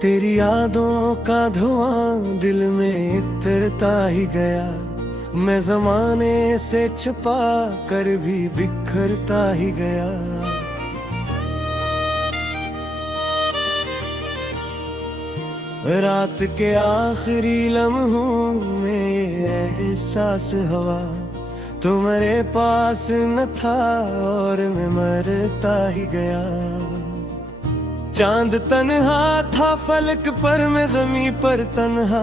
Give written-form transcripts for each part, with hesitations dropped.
तेरी यादों का धुआं दिल में उतरता ही गया, मैं जमाने से छुपा कर भी बिखरता ही गया। रात के आखिरी लम्हों में ये एहसास हुआ, तो मेरे पास न था और मैं मरता ही गया। चांद तन्हा था फलक पर, मैं जमीन पर तन्हा,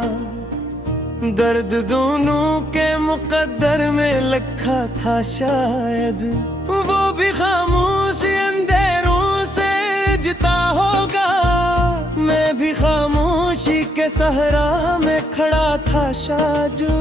दर्द दोनों के मुकद्दर में लिखा था शायद। वो भी खामोश अंधेरों से जिता होगा, मैं भी खामोशी के सहरा में खड़ा था शाजू।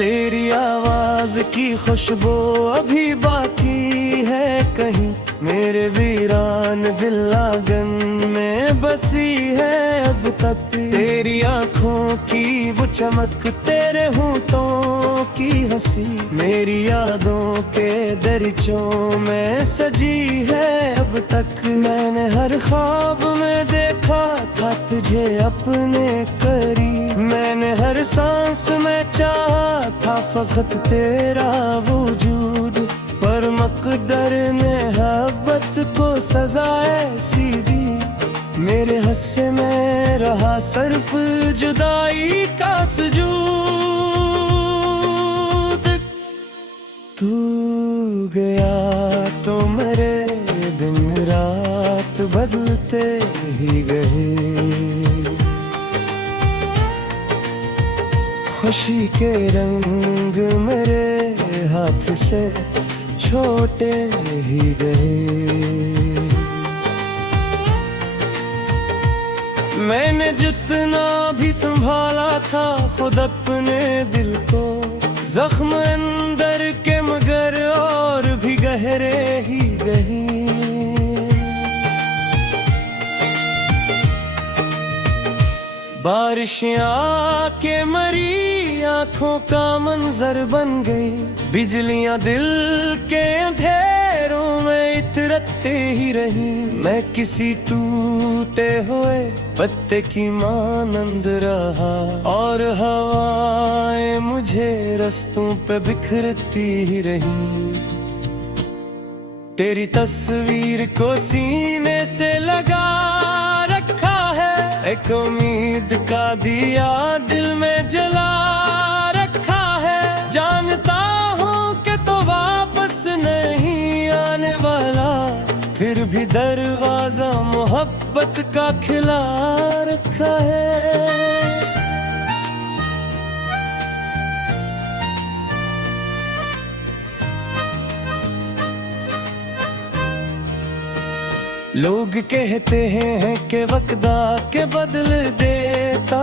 तेरी आवाज की खुशबू अभी बाकी है कहीं, मेरे वीरान दिल आंगन में बसी है अब तक। तेरी आंखों की वो चमक, तेरे होठों की हंसी, मेरी यादों के दरिचों में सजी है अब तक। मैंने हर ख्वाब में देखा था तुझे अपने करीब, मैंने हर सांस में चाहा था फकत तेरा वजूद। पर मकदर ने मोहब्बत को सजा ऐसी दी, मेरे हिस्से में रहा सिर्फ जुदाई का सुजूद। तू गया तो मेरे दिन रात बदलते ही गए, खुशी के रंग मेरे हाथ से छोटे ही गए। मैंने जितना भी संभाला था खुद अपने दिल को, जख्म अंदर के मगर और भी गहरे ही गए। बारिशियाँ के मरी आँखों का मंजर बन गई, बिजलियाँ दिल के अंधेरों में इतरते ही रही। मैं किसी टूटे हुए पत्ते की मानंद रहा, और हवाएं मुझे रस्तों पे बिखरती ही रही। तेरी तस्वीर को सीने से लगा रखा है, एक उम्मीद का दिया दिल में जला रखा है। जानता हूँ कि तो वापस नहीं आने वाला, फिर भी दरवाजा मोहब्बत का खिला रखा है। लोग कहते हैं कि वक्त के बदल देता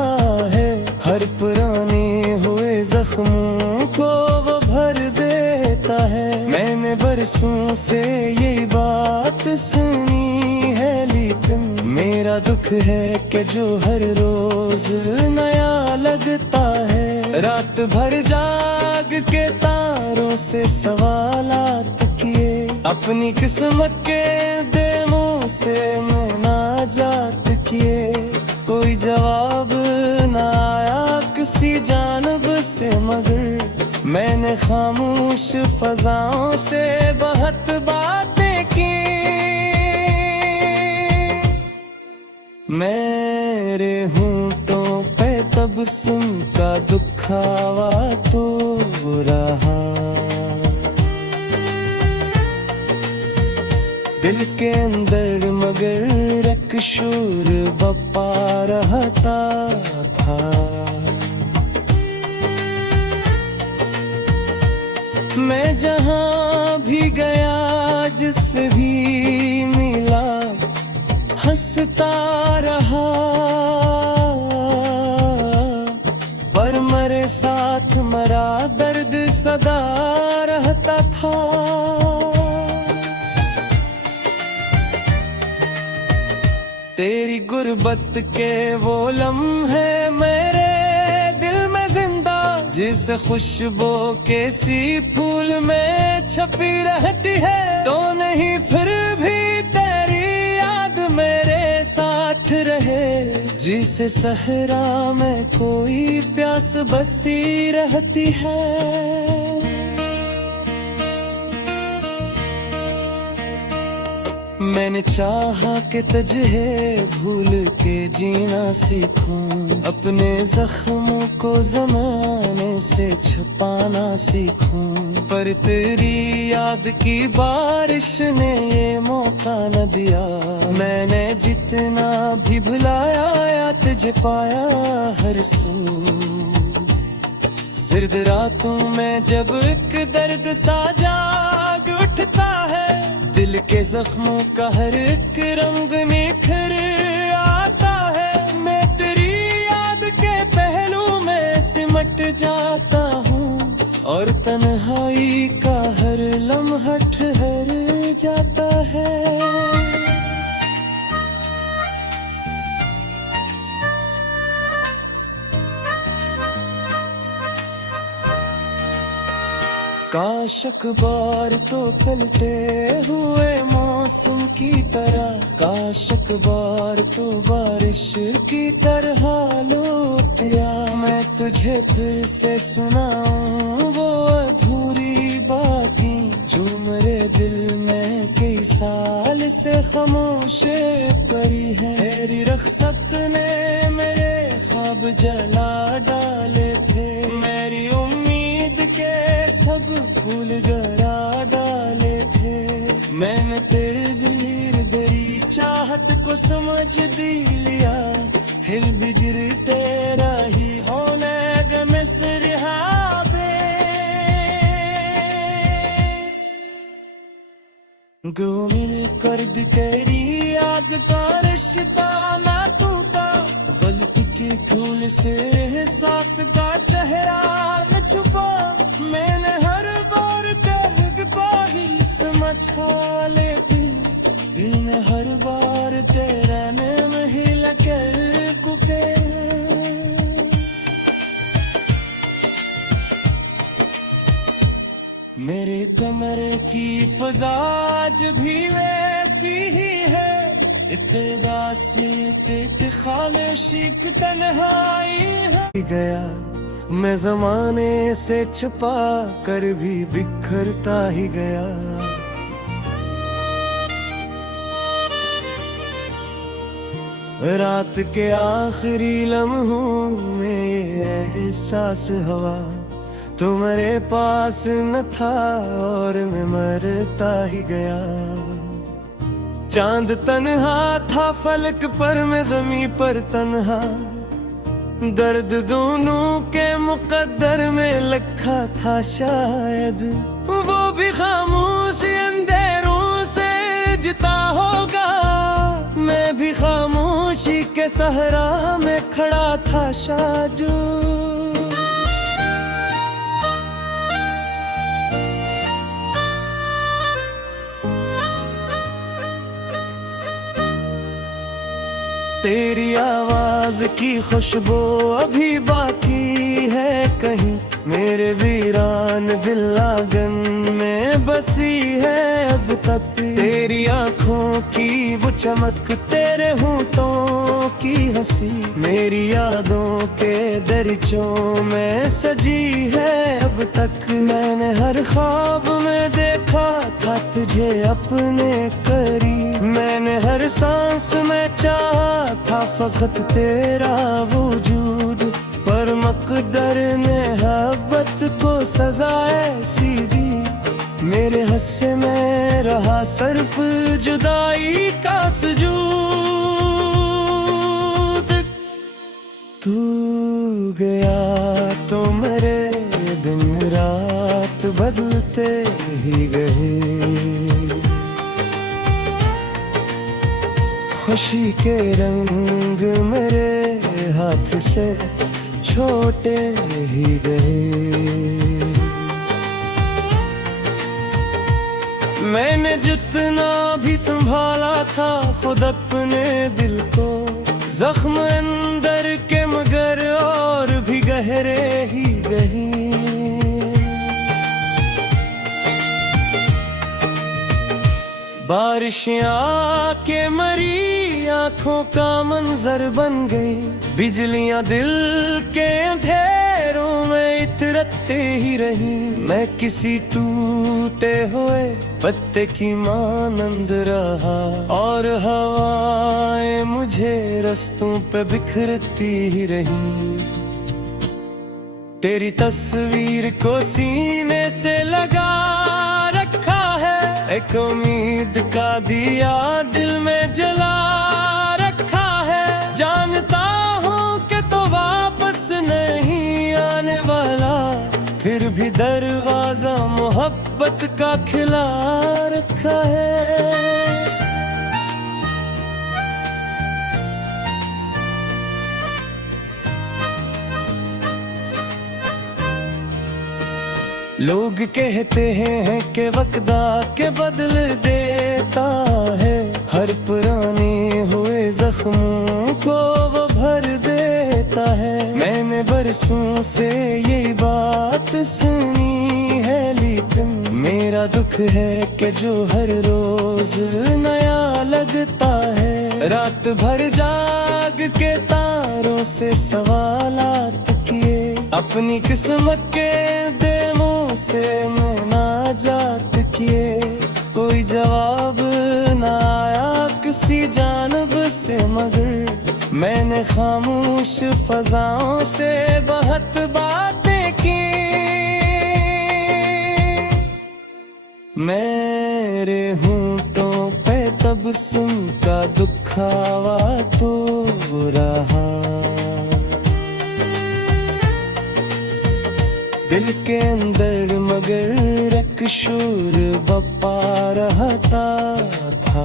है, हर पुराने हुए जख्मों को वो भर देता है। मैंने बरसों से यही बात सुनी है, लेकिन मेरा दुख है कि जो हर रोज नया लगता है। रात भर जाग के तारों से सवालात किए, अपनी किस्मत के से मैं नाजात किए, कोई जवाब ना आया किसी जानब से, मगर मैंने खामोश फजाओं से बहुत बातें की। मेरे होंठों पे तबस्सुम का दुखावा तो रहा, दिल के अंदर मगर एक शोर बपा रहता था। मैं जहाँ भी गया जिससे भी मिला हंसता रहा, पर मेरे साथ मरा दर्द सदा रहता था। तेरी गुर्बत के वो लम्हे मेरे दिल में जिंदा जिस खुशबू के सी फूल में छपी रहती है, तो नहीं फिर भी तेरी याद मेरे साथ रहे। जिसे सहरा में कोई प्यास बसी रहती है। मैंने चाहा कि तुझे भूल के जीना सीखूं, अपने जख्मों को ज़माने से छुपाना सीखूं, पर तेरी याद की बारिश ने ये मौका न दिया। मैंने जितना भी भुलाया या तुझे पाया हर सू। सिर्द रातों में जब एक दर्द सा जाग उठता है, दिल के जख्मों का हर एक रंग निखर आता है। मैं तेरी याद के पहलू में सिमट जाता हूँ, और तन्हाई का हर लम्हा ठहर जाता है। काश अखबार तो पलटे हुए मौसम की तरह, काश अखबार तो बारिश की तरह लौट आया। मैं तुझे फिर से सुनाऊं वो अधूरी बातें जो मेरे दिल में कई साल से खामोश पड़ी है। तेरी रख्सत ने मेरे ख्वाब जला डाले थे, मेरी उम्मीद के सब फूल गरा डाले थे। मैंने तेरे वीर बड़ी चाहत को समझ दी लिया, फिर भी गिर तेरा ही होने गम से रिहा दे। गो मिल कर दी तेरी याद का रिश्ता ना टूटा, गलती के खून से एहसास का चेहरा न छुपा। मैंने हर बार कह पाही समझा लेती, दिल ने हर बार तेरा नाम ही लकर कुके। मेरे कमरे की फजा आज भी वैसी ही है, इब्तिदा से खालिशी तन्हाई है। गया मैं ज़माने से छुपा कर भी बिखरता ही गया। रात के आखिरी लम्हों में ये एहसास हुआ, तुम्हारे पास न था और मैं मरता ही गया। चांद तन्हा था फलक पर, मैं ज़मीं पर तन्हा। दर्द दोनों के मुकद्दर में लिखा था शायद, वो भी खामोश अंधेरों से जिता होगा। मैं भी खामोशी के सहरा में खड़ा था शाजू। तेरी आवाज की खुशबू अभी बाकी है कहीं, मेरे वीरान दिल आंगन में बसी है अब तक। तेरी आँखों की वो चमक, तेरे होठों की हंसी, मेरी यादों के दरिचों में सजी है अब तक। मैंने हर ख्वाब में देखा था तुझे अपने करीब, मैंने हर सांस में चाहा था फकत तेरा वजूद। पर मकदर ने मोहब्बत को सजा ऐसी दी, मेरे हिस्से में रहा सिर्फ जुदाई का सुजूद। तू गया तो मेरे दिन रात बदलते ही गए, खुशी के रंग मेरे हाथ से छोटे ही गए। मैंने जितना भी संभाला था खुद अपने दिल को, जख्म अंदर के मगर और भी गहरे ही गही। बारिशें आके मरी आंखों का मंजर बन गई, बिजलियां दिल के अंधेरों में इतरते ही रही। मैं किसी टूटे हुए पत्ते की मानंद रहा और हवाएं मुझे रास्तों पे बिखरती ही रही। तेरी तस्वीर को सीने से लगा रखा है, एक उम्मीद का दिया दिल में जला रखा है। जानता हूँ कि तो वापस नहीं आने वाला, फिर भी दरवाजा मोहब्बत का खिला रखा है। लोग कहते हैं कि वक्त आके बदल देता है, हर पुराने हुए जख्मों को वो भर देता है। मैंने बरसों से ये बात सुनी है, लेकिन मेरा दुख है कि जो हर रोज नया लगता है। रात भर जाग के तारों से सवालात किए, अपनी किस्मत के से मैं नाजात किए, कोई जवाब ना आया किसी जानब से, मगर मैंने खामोश फजाओं से बहुत बातें की। मेरे होंठों पे तबस्सुम का दुखावा तो रहा, दिल के अंदर मगर एक शोर बप्पा रहता था।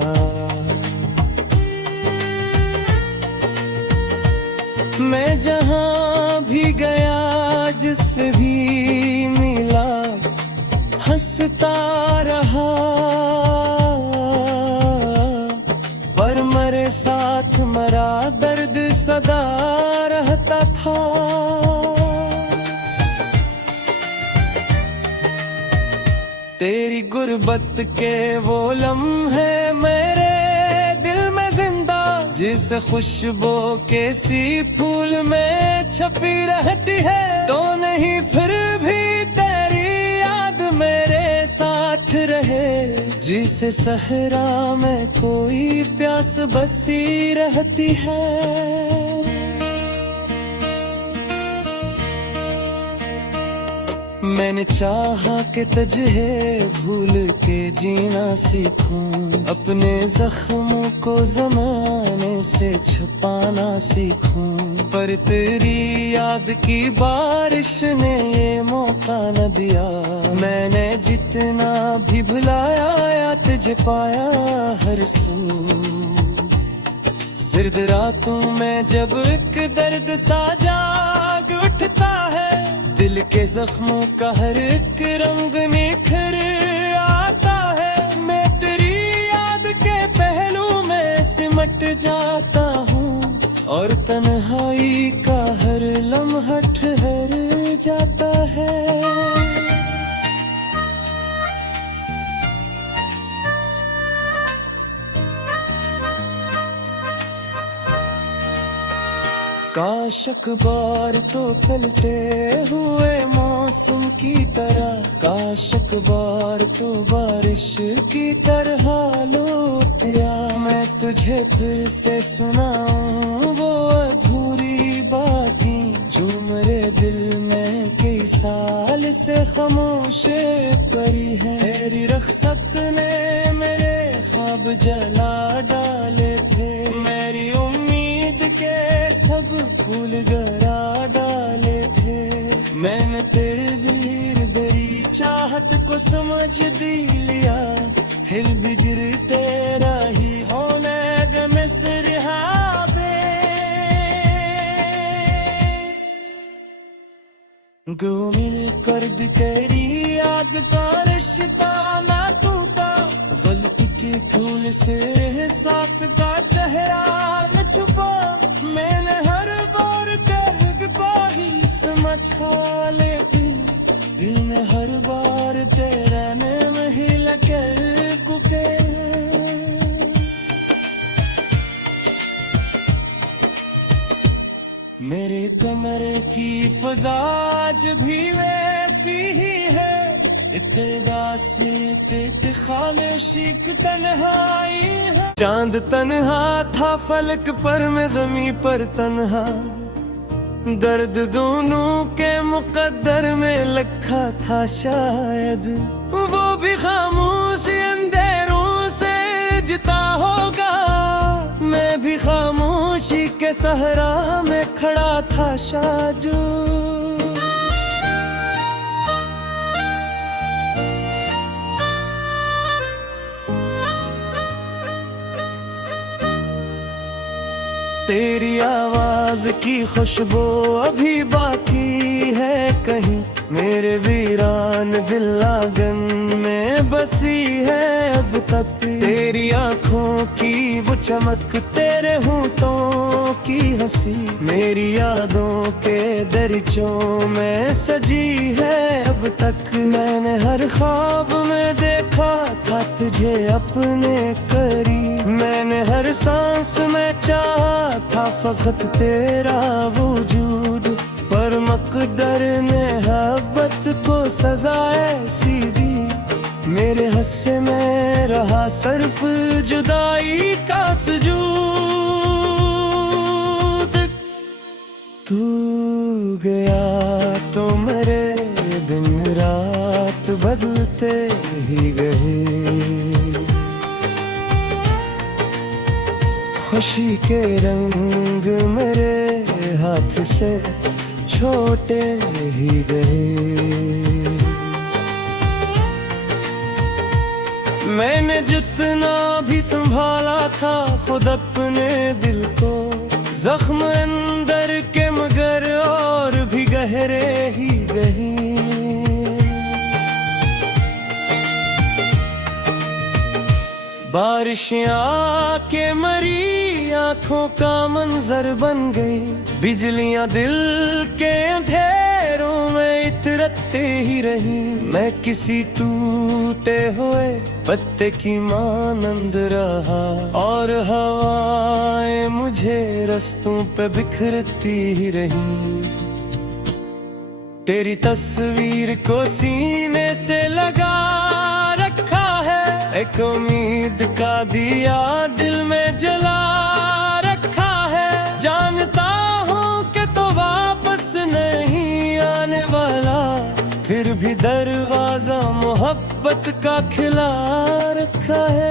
मैं जहाँ भी गया जिससे भी मिला हंसता रहा, पर मेरे साथ मरा दर्द सदा रहता था। तेरी गुर्बत के वो लम्हे मेरे दिल में जिंदा, जिस खुशबू के सी फूल में छपी रहती है। तो नहीं फिर भी तेरी याद मेरे साथ रहे, जिसे सहरा में कोई प्यास बसी रहती है। मैंने चाहा कि तुझे भूल के जीना सीखूं, अपने जख्मों को ज़माने से छुपाना सीखूं, पर तेरी याद की बारिश ने ये मौका न दिया। मैंने जितना भी भुलाया या तुझे पाया हर सू, सिर्द रातों में जब एक दर्द सा जाग उठता है, दिल के जख्मों का हर एक रंग निखर आता है। मैं तेरी याद के पहलू में सिमट जाता हूँ, और तन्हाई का हर लम्हा ठहर जाता है। काश अखबार तो फैलते हुए मौसम की तरह, काश अखबार तो बारिश की तरह लौटिया। मैं तुझे फिर से सुनाऊं वो अधूरी बातें, जो मेरे दिल में कई साल से खामोश पड़ी है। तेरी रख्सत ने मेरे ख्वाब जला डाले थे, मेरी उम्मीद के सब फूल गरा डाले थे। मैंने तेरे वीर बरी चाहत को समझ दी लिया, हिल भी गिरते रही होने ग मिसरिहाबे। गो मिल कर तेरी याद का रिश्ता ना टूटा, गलती के खून से एहसास का चेहरा न छुपा। मैंने हर बार कह पाही समझा लेती, दिल में हर बार तेरा नाम ही लकर कुके। मेरे कमरे की फजा आज भी वैसी ही है, इब्तिदा से खालिशिक तन्हाई है। चांद तन्हा था फलक पर, मैं जमी पर तन्हा, दर्द दोनों के मुकद्दर में लिखा था शायद। वो भी खामोश अंधेरों से जिता होगा, मैं भी खामोशी के सहरा में खड़ा था शायद। तेरी आवाज की खुशबू अभी बाकी है कहीं, मेरे वीरान दिल आंगन में बसी है अब तक। तेरी आंखों की वो चमक, तेरे होंठों की हंसी, मेरी यादों के दरिचों में सजी है अब तक। मैंने हर ख्वाब में देखा था तुझे अपने करीब, मैंने हर सांस में चाहा था फकत तेरा वजूद, पर मकदर ने मोहब्बत को सजा ऐसी दी। मेरे हिस्से में रहा सिर्फ जुदाई का सुजूद। तू गया तो मेरे दिन रात बदलते ही गए, खुशी के रंग मेरे हाथ से छोटे ही गए। मैंने जितना भी संभाला था खुद अपने दिल को, जख्म अंदर के मगर और भी गहरे ही गए। बारिशें आके मरी आंखों का मंजर बन गई, बिजलियां दिल के अंधेरों में इतरते ही रही। मैं किसी टूटे हुए पत्ते की मानंद रहा, और हवाएं मुझे रस्तों पे बिखरती ही रही। तेरी तस्वीर को सीने से लगा रखा है, एक उम्मीद का दिया दिल में जला रखा है। जानता हूँ कि तो वापस नहीं आने वाला, फिर भी दरवाजा मोहब्बत का खिला रखा है।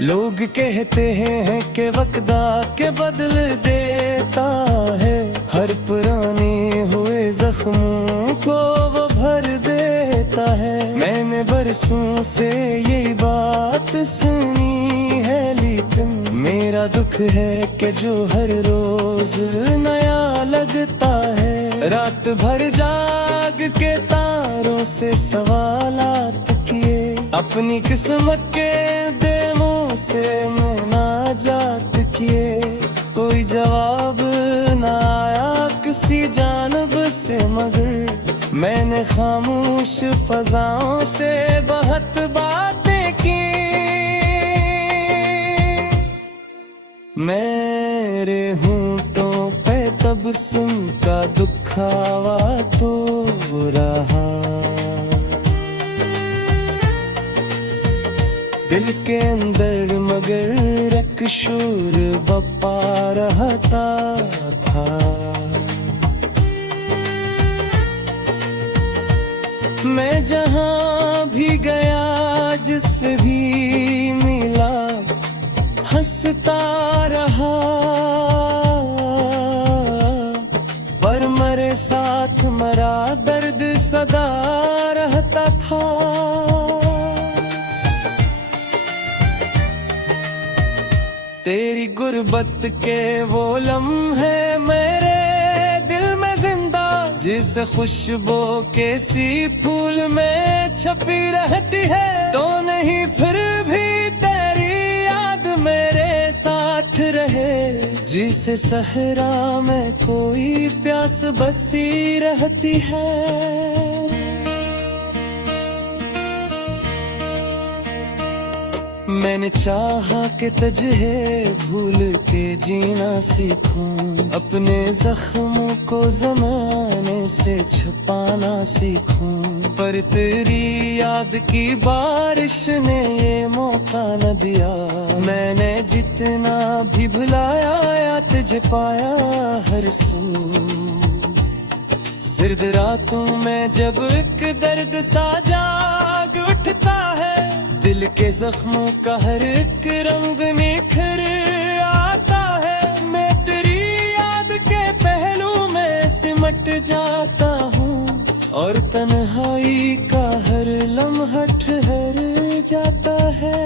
लोग कहते हैं कि वक्त आके बदल देता है, हर पुराने हुए जख्मों को वो भर देता है। मैंने बरसों से यही बात सुनी है, लेकिन मेरा दुख है कि जो हर रोज नया लगता है। रात भर जाग के तारों से सवालात किए, अपनी किस्मत के से मैं नाजात किए, कोई जवाब ना आया किसी जानब से, मगर मैंने खामोश फजाओं से बहुत बातें की। मेरे होंठों पे तबस्सुम का दुखावा तो रहा, दिल के अंदर मगर एक शोर बपा रहता था। मैं जहाँ भी गया जिससे भी मिला हंसता रहा, पर मेरे साथ मरा दर्द सदा रहता था। तेरी गुर्बत के वो लम्हे मेरे दिल में जिंदा, जिस खुशबू के सी फूल में छपी रहती है। तो नहीं फिर भी तेरी याद मेरे साथ रहे, जिसे सहरा में कोई प्यास बसी रहती है। मैंने चाहा कि तुझे भूल के जीना सीखूं, अपने जख्मों को ज़माने से छुपाना सीखूं। पर तेरी याद की बारिश ने ये मौका न दिया। मैंने जितना भी भुलाया या तुझे पाया हर सू। सिर्द रातों में जब एक दर्द सा जाग उठता है, दिल के जख्मों का हर एक रंग निखर आता है। मैं तेरी याद के पहलू में सिमट जाता हूँ और तन्हाई का हर लम्हा ठहर जाता है।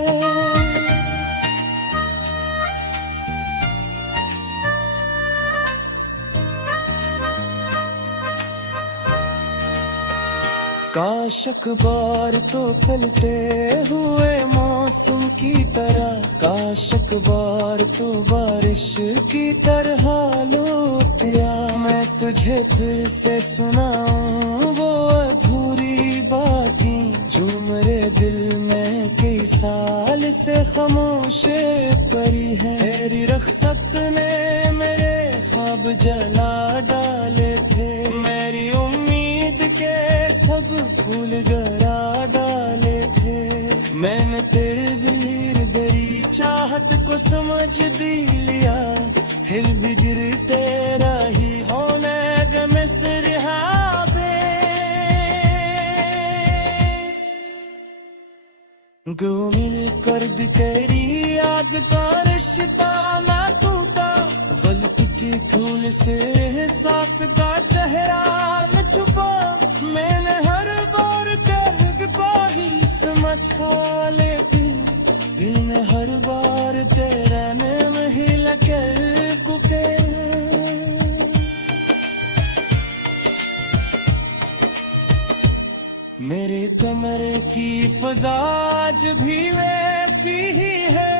काश अखबार तो पलटे हुए मौसम की तरह, काश अखबार तो बारिश की तरह लौटिया। मैं तुझे फिर से सुनाऊं वो अधूरी बातें जो मेरे दिल में कई साल से खामोश पड़ी है। तेरी रख्सत ने मेरे ख्वाब जला डाले थे, मेरी उम्मीद के सब फूल गरा डाले थे। मैंने तेरे वीर बड़ी चाहत को समझ दी लिया, फिर भी गिर तेरा ही होने गम से रिहा दे। गो मिल कर तेरी याद का रिश्ता ना टूटा, गलती की खून से एहसास का चेहरा न छुपा। मैंने हर बार कह पाही समझा लेती, दिल में हर बार तेरा नाम ही लकर कुके। मेरे कमरे की फजा आज भी वैसी ही है,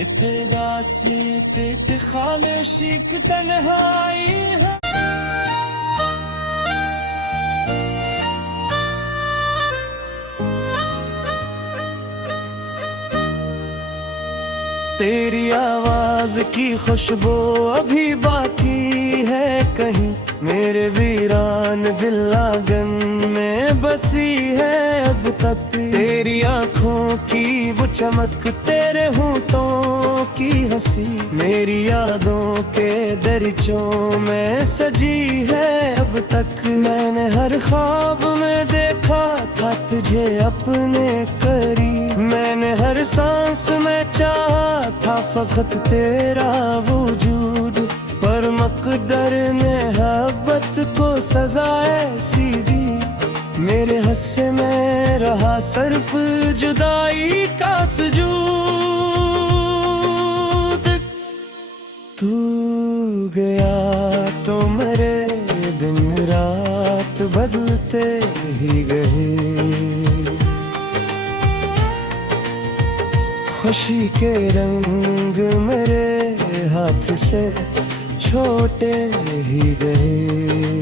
इब्तिदा से पे खामोशी की तन्हाई है। तेरी आवाज की खुशबू अभी बाकी है कहीं, मेरे वीरान दिल आंगन में बसी है अब तक। तेरी आंखों की वो चमक, तेरे होंठों की हंसी, मेरी यादों के दरिचों में सजी है अब तक। मैंने हर ख्वाब में देखा था तुझे अपने करीब, मैंने हर सांस में चाहा था फकत तेरा वजूद। पर मकदर ने मोहब्बत को सजा ऐसी दी, मेरे हिस्से में रहा सिर्फ जुदाई का सजूद। तू गया तो मेरे दिन रात बदलते ही गए, खुशी के रंग मेरे हाथ से छोटे ही गए।